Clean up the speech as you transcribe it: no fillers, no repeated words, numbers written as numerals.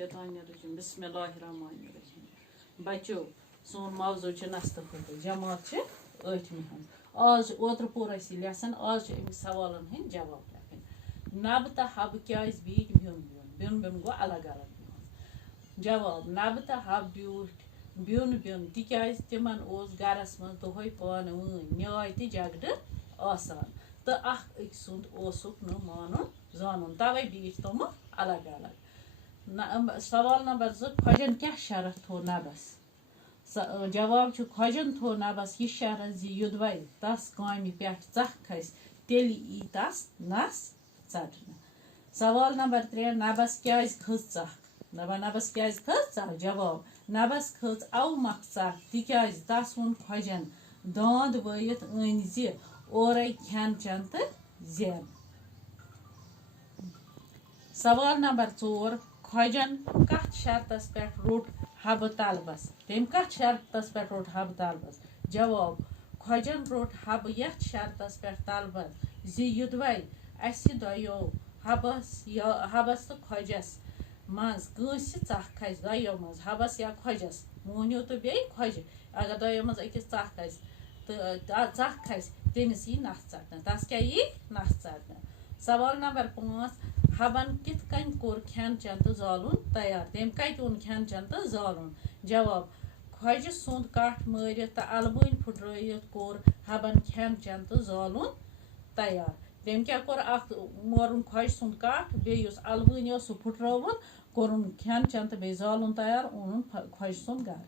मिनशैतानिर्रजीम बिस्मिल्लाहिर्रहमानिर्रहीम। बच्चो सोन मौजू नस्त खुद जमात अठमी आज ओत्र पोर लेसन आज अमिस सवालन हंद जवाब लेखन। नब तो हब क्या बीट ब्युन ब्युन ब्युन ब्युन गो अलग अलग बिहन। जवाब नब तो हब ब्यूट ब्युन ब्युन तिज तिमन गरस मज दोहे पान वन न्याय तो झगड़ आसान तो अख सुंद मानुन जानन तवे बीट तम अलग अलग। सवाल नंबर 2 खोजन क्या शरत थो नबस। जवाब खोजन थो नबस यह शरत जी युदव तस कामि पे चख खस तेल ई तस नस चटन। सवाल नंबर 3 नबस क्या खज चख नबस क्या खज चख। जवाब नबस खज अव मख चख तिज तस वोन खोजन दांद वयत अन जि ओरे खेन चन तो जेन। सवाल नंबर 4 खोजन कथ शर्तस पे रोट हब तलबस तम कथ शर्तस पे रोट हब तलबस। जवाब खोजन रोट हब यथ शर्तस पे तलबस जि युदव अस दो हबस तो खोजस मज कंस चख खस दो मज हबस या खोजस मोहनियो तो बे खोज अगर दो मज अकिस चख खस तो चख खस तमिस यी नस चटन तस क्या यी नस चटन। सवाल नंबर 5 हबन कित कन कोर खेन चन तो जालुन तैयार तम कत ओन खेन चन तो जालुन। जवाब खोज सुंद कठ मारित तो अलबन फुट्रत कोर हबन खेन चन तो जालुन तैयार तम क्या कोर मोरुन खोज सुंद कठ बे अलबन सह फुट्रवन कोरुन खेन चन तो बे जालुन तैयार ओनुन खोज सुंद घर।